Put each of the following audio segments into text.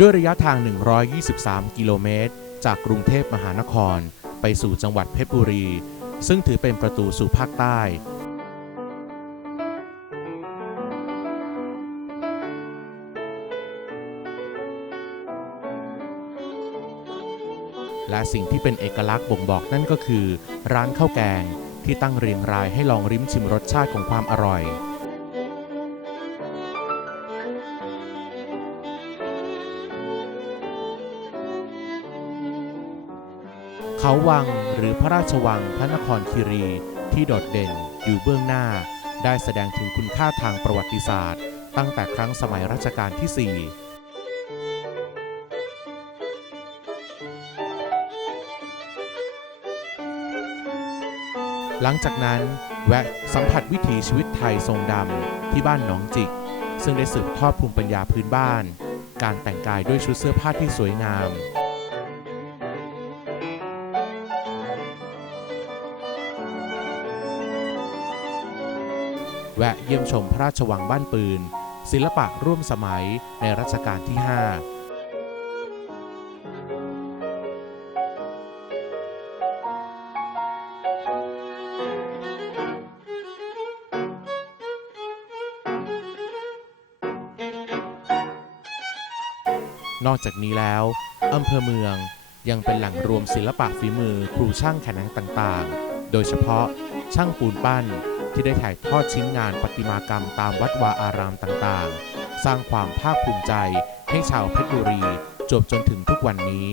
ด้วยระยะทาง 123 กิโลเมตร จากกรุงเทพมหานคร ไปสู่จังหวัดเพชรบุรี ซึ่งถือเป็นประตูสู่ภาคใต้ และสิ่งที่เป็นเอกลักษณ์บ่งบอกนั่นก็คือ ร้านข้าวแกงที่ตั้งเรียงรายให้ลองริมชิมรสชาติของความอร่อย เขาวังหรือพระราชวังพระนครคีรีที่โดดเด่นอยู่เบื้องหน้า ได้แสดงถึงคุณค่าทางประวัติศาสตร์ ตั้งแต่ครั้งสมัยรัชกาลที่ 4หลังจากนั้นแวะสัมผัสวิถีชีวิตไทยทรงดำที่บ้านหนองจิก ซึ่งได้สืบทอดภูมิปัญญาพื้นบ้าน การแต่งกายด้วยชุดเสื้อผ้าที่สวยงาม แวะเยี่ยมชมพระราชวังบ้านปืน ศิลปะร่วมสมัยในรัชกาลที่ 5นอกจากนี้แล้วอำเภอเมืองยังเป็นแหล่งรวมศิลปะฝีมือครูช่างแขนงต่างๆ โดยเฉพาะช่างปูนปั้นที่ได้ถ่ายทอดชิ้นงานประติมากรรมตามวัดวาอารามต่างๆ สร้างความภาคภูมิใจให้ชาวเพชรบุรีจบจนถึงทุกวันนี้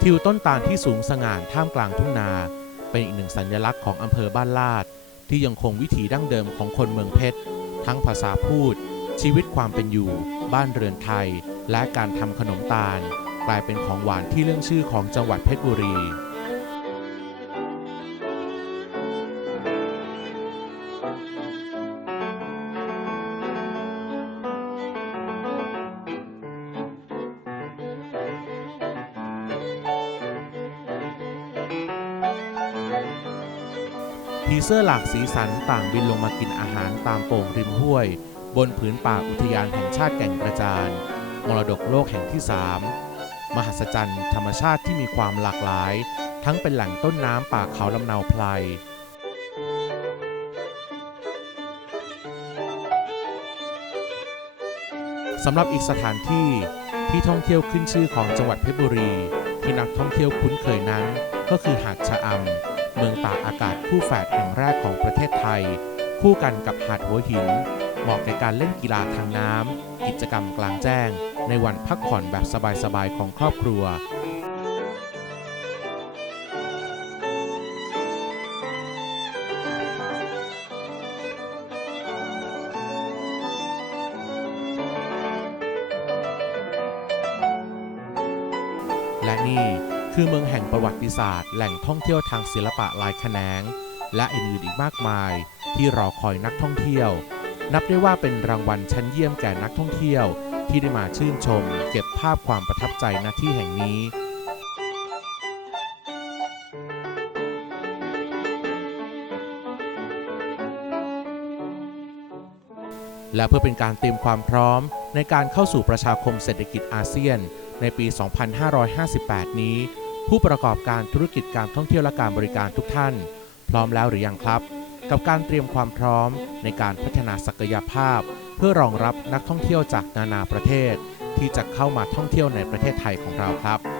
ทิวต้นตาลที่สูงสง่านท่ามกลางทุ่งนา เป็นอีกหนึ่งสัญลักษณ์ของอำเภอบ้านลาด ที่ยังคงวิถีดั้งเดิมของคนเมืองเพชร ทั้งภาษาพูด ชีวิตความเป็นอยู่ บ้านเรือนไทย และการทำขนมตาล กลายเป็นของหวานที่เรื่องชื่อของจังหวัดเพชรบุรีผีเสื้อหลากสีสันต่างบินลงมากินอาหารตามโป่งริมห้วย บนผืนป่าอุทยานแห่งชาติแก่งกระจาน มรดกโลกแห่งที่ 3 มหัศจรรย์ธรรมชาติที่มีความหลากหลาย ทั้งเป็นแหล่งต้นน้ำป่าเขาลำเนาไพรสำหรับอีกสถานที่ที่ท่องเที่ยวขึ้นชื่อของจังหวัดเพชรบุรี ที่นักท่องเที่ยวคุ้นเคยนั้น ก็คือหาดชะอำเมืองตากอากาศคู่แฝดแห่งแรกของประเทศไทย คู่กันกับหาดหัวหินเหมาะในการเล่นกีฬาทางน้ำกิจกรรมกลางแจ้ง ในวันพักผ่อนแบบสบายๆของครอบครัวและนี่คือเมืองแห่งประวัติศาสตร์ แหล่งท่องเที่ยวทางศิลปะลายแขนง และอื่นๆอีกมากมาย ที่รอคอยนักท่องเที่ยว นับได้ว่าเป็นรางวัลชั้นเยี่ยมแก่นักท่องเที่ยว ที่ได้มาชื่นชม เก็บภาพความประทับใจณที่แห่งนี้และเพื่อเป็นการเตรียมความพร้อม ในการเข้าสู่ประชาคมเศรษฐกิจอาเซียน ในปี 2558 นี้ ผู้ประกอบการธุรกิจการท่องเที่ยวและการบริการทุกท่าน พร้อมแล้วหรือยังครับ กับการเตรียมความพร้อมในการพัฒนาศักยภาพ เพื่อรองรับนักท่องเที่ยวจากนานาประเทศที่จะเข้ามาท่องเที่ยวในประเทศไทยของเราครับ